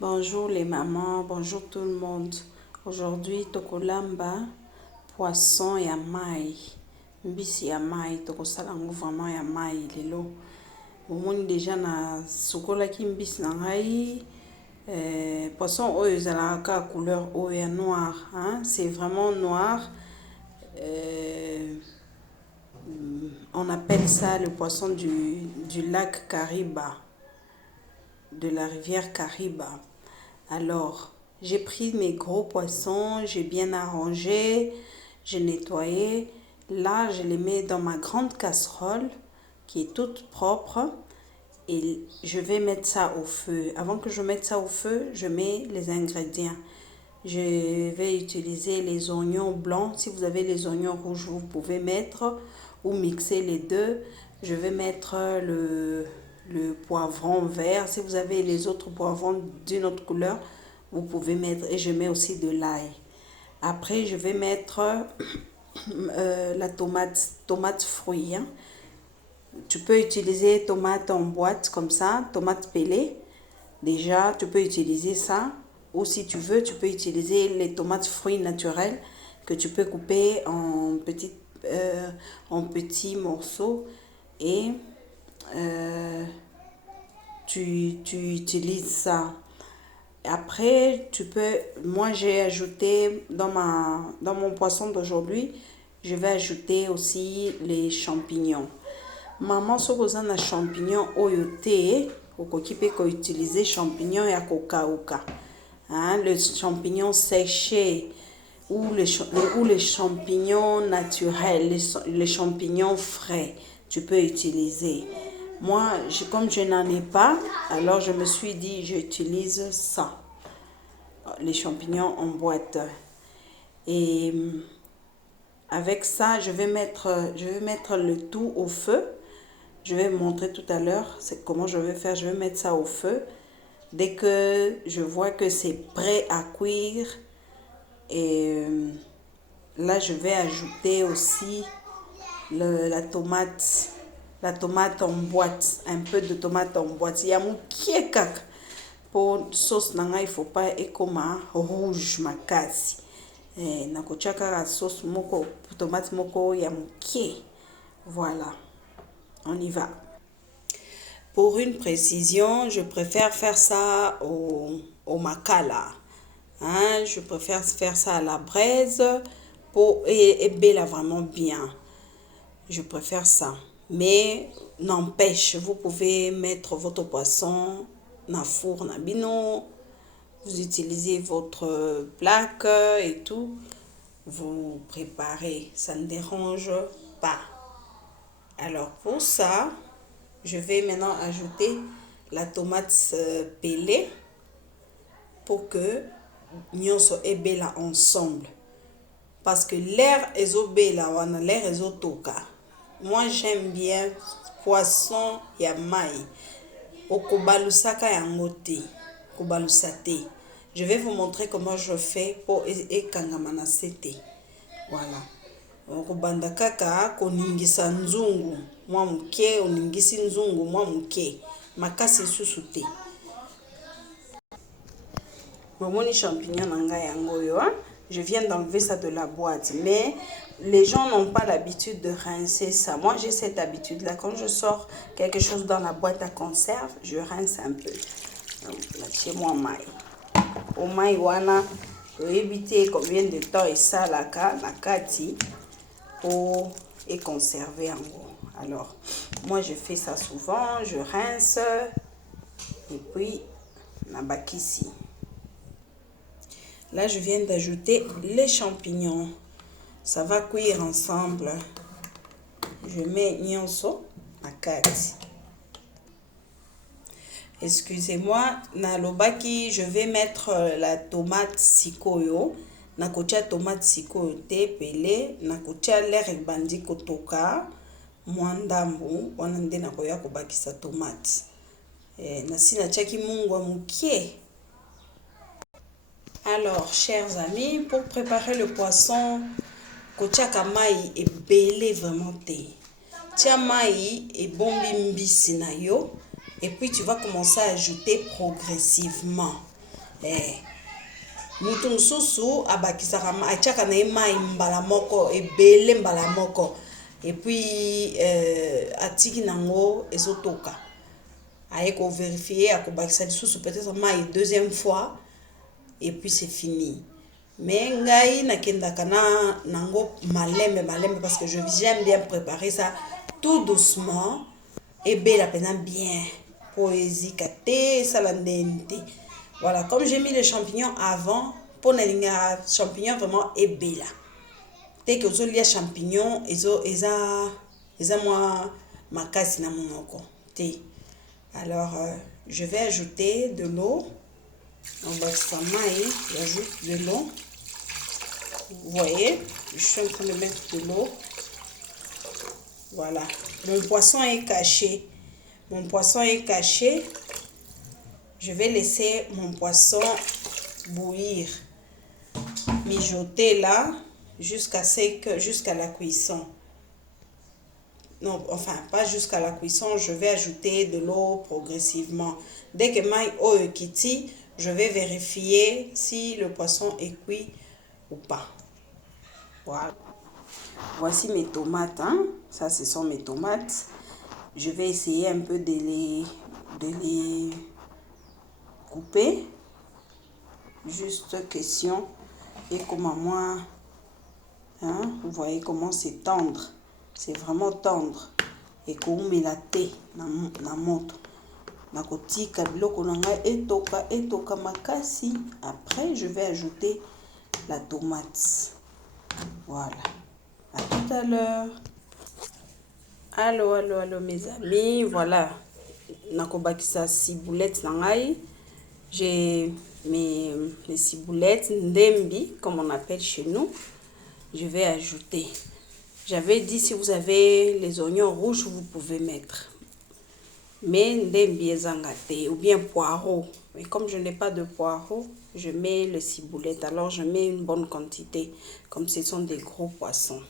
Bonjour les mamans, bonjour tout le monde. Aujourd'hui, tokolamba poisson ya mai. Mbisi ya mai, tokosala ngo vraiment ya mai lelo. Omoni déjà na sukolaki mbisi na ngai. Poisson oyo ezalaka couleur oyo ya noir, hein? C'est vraiment noir. On appelle ça le poisson du lac Kariba, de la rivière Kariba. Alors, j'ai pris mes gros poissons, j'ai bien arrangé, j'ai nettoyé. Là, je les mets dans ma grande casserole qui est toute propre et je vais mettre ça au feu. Avant que je mette ça au feu, je mets les ingrédients. Je vais utiliser les oignons blancs. Si vous avez les oignons rouges, vous pouvez mettre ou mixer les deux. Je vais mettre le poivron vert. Si vous avez les autres poivrons d'une autre couleur, vous pouvez mettre. Et je mets aussi de l'ail. Après, je vais mettre la tomate fruit. Hein. Tu peux utiliser tomate en boîte comme ça, tomate pelée. Déjà, tu peux utiliser ça. Ou si tu veux, tu peux utiliser les tomates fruits naturels que tu peux couper en petits morceaux et tu utilises ça. Après, tu peux, moi j'ai ajouté dans mon poisson d'aujourd'hui, je vais ajouter aussi les champignons. Maman, si vous avez des champignons oyote, vous pouvez utiliser champignons et kokauka. Hein, les champignons séchés ou les champignons naturels, les champignons frais, tu peux utiliser. Moi, comme je n'en ai pas, alors je me suis dit, j'utilise ça, les champignons en boîte. Et avec ça, je vais mettre le tout au feu. Je vais vous montrer tout à l'heure comment je vais faire. Je vais mettre ça au feu. Dès que je vois que c'est prêt à cuire, et là je vais ajouter aussi la tomate en boîte, un peu de tomate en boîte. Il y a mon kiekak pour sauce nanga, il faut pas ekoma rouge makasi. Na kochaka la sauce moko tomate moko ya mukie. Voilà. On y va. Pour une précision, je préfère faire ça au makala. Hein, je préfère faire ça à la braise et bella vraiment bien. Je préfère ça. Mais n'empêche, vous pouvez mettre votre poisson dans le four, dans bino. Vous utilisez votre plaque et tout. Vous préparez. Ça ne dérange pas. Alors pour ça, je vais maintenant ajouter la tomate pelée pour que nyonso ebela ensemble. Parce que l'air ezobela wana, l'air ezotoka. Moi j'aime bien poisson ya mai. Okobalusaka yango te, kobalusate. Je vais vous montrer comment je fais pour ekangama na sete. Voilà. Okobanda kaka koningisa nzungu mwa muke, oningisi nzungu mwa muke, makasi susu te. Momoni champignon nanga yango yo, je viens d'enlever ça de la boîte, mais les gens n'ont pas l'habitude de rincer ça. Moi j'ai cette habitude là, quand je sors quelque chose dans la boîte à conserve, je rince un peu. Donc là chez moi mai. Au mai wana, to éviter combien de temps et ça la kati pour et conserver en gros. Alors, moi je fais ça souvent, je rince et puis nabakisi. Là, je viens d'ajouter les champignons. Ça va cuire ensemble. Je mets nyonso à kati. Excusez-moi, na lobaki, je vais mettre la tomate sikoyo. Na kotia tomate sikoyo te pelé, na kotia l'air bandi kotoka. Mwandambu wana nde na koya kobakisa tomate. Na sina tiaki mungwa mukie. Alors, chers amis, pour préparer le poisson, kotiaka mai ebele vraiment te. Tia mai et bombi mbisi na yo. Et puis tu vas commencer à ajouter progressivement. mutu mosusu abakisaka atiaka na ye mai mbala moko ebele mbala moko et puis atiki nango ezotoka aye ko vérifier akobakisa lisusu peut-être mai deuxième fois et puis c'est fini. Mais ngai nakendaka na nango malembe parce que j'aime bien préparer ça tout doucement et bela pena bien poésie kate salandente. Voilà, comme j'ai mis les champignons avant pour les champignons vraiment et bela. Dès que vous avez champignons eza moi makasi na monoko. Alors je vais ajouter de l'eau. On va j'ajoute de l'eau. Vous voyez, je suis en train de mettre de l'eau. Voilà, mon poisson est caché. Mon poisson est caché. Je vais laisser mon poisson bouillir, mijoter là jusqu'à la cuisson. Non, enfin pas jusqu'à la cuisson, je vais ajouter de l'eau progressivement. Dès que maï o kiti, je vais vérifier si le poisson est cuit ou pas. Voilà. Voici mes tomates, hein. Ça ce sont mes tomates. Je vais essayer un peu de les couper. Juste question. Et comment moi, hein, vous voyez comment c'est tendre. C'est vraiment tendre. Et comme me la thé na moto. Na kotika biloko nanga etoka makasi. Après, je vais ajouter la tomate. Voilà. À tout à l'heure. Allô mes amis. Voilà. Nakobakisa ciboulette nangai. J'ai mes ciboulettes ndembi, comme on appelle chez nous. Je vais ajouter. J'avais dit si vous avez les oignons rouges, vous pouvez mettre. Mais ndembi ezangate ou bien poireau. Mais comme je n'ai pas de poireau, je mets le ciboulette. Alors je mets une bonne quantité, comme ce sont des gros poissons.